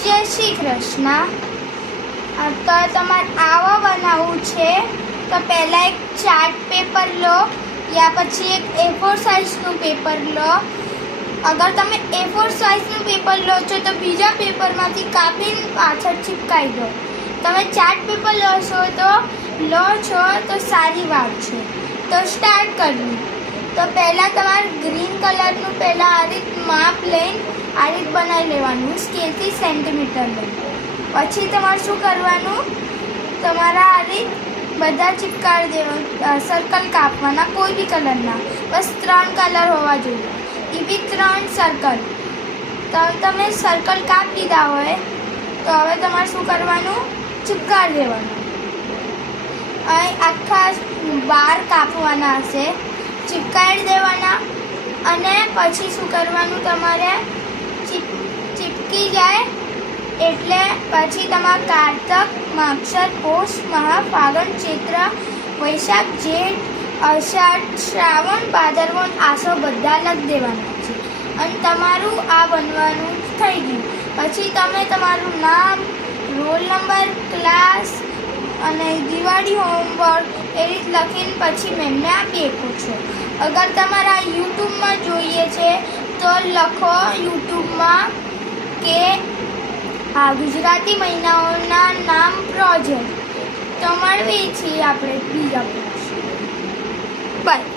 જય શ્રી કૃષ્ણ। તો તમારે આવા બનાવવું છે તો પહેલાં એક ચાર્ટ પેપર લો યા પછી એક A4 સાઇઝનું પેપર લો। અગર તમે A4 સાઇઝનું પેપર લો છો તો બીજા પેપરમાંથી કાપીને પાછળ ચિપકાવી દો। તમે ચાર્ટ પેપર લો છો તો સારી વાત છે। તો સ્ટાર્ટ કરવું તો પહેલાં તમારે ગ્રીન કલરનું પહેલાં આ રીત માપ લઈને આ રીત બનાવી લેવાનું સ્કેલથી સેન્ટીમીટર લઈને। પછી તમારે શું કરવાનું, તમારા આ રીત બધા ચિપકાવી દેવા, સર્કલ કાપવાના કોઈ બી કલરના, બસ 3 કલર હોવા જોઈએ, એ બી 3 સર્કલ। તો તમે સર્કલ કાપી લીધા હોય તો હવે તમારે શું કરવાનું, ચિપકાવી દેવાનું। અહીં આખા 12 કાપવાના હશે, ચિપકાવી દેવાના। અને પછી શું કરવાનું, તમારે ચિપકી જાય એટલે પછી તમારે કારતક, માગશર, પોષ, મહા, ફાગણ, ચૈત્ર, વૈશાખ, જેઠ, અષાઢ, શ્રાવણ, ભાદરવન, આસો બધા લખી દેવાના છે અને તમારું આ બનવાનું થઈ ગયું। પછી તમે તમારું નામ, રોલ નંબર, ક્લાસ અને દિવાળી હોમવર્ક એ રીત લખીને પછી મેમને આપી શકો છો। અગર તમારા યુટ્યુબમાં જોઈએ છે તો લખો યુટ્યુબમાં કે આ ગુજરાતી મહિનાઓના નામ પ્રોજેક્ટ। તો મળીએ છીએ આપણે બીજા બાય।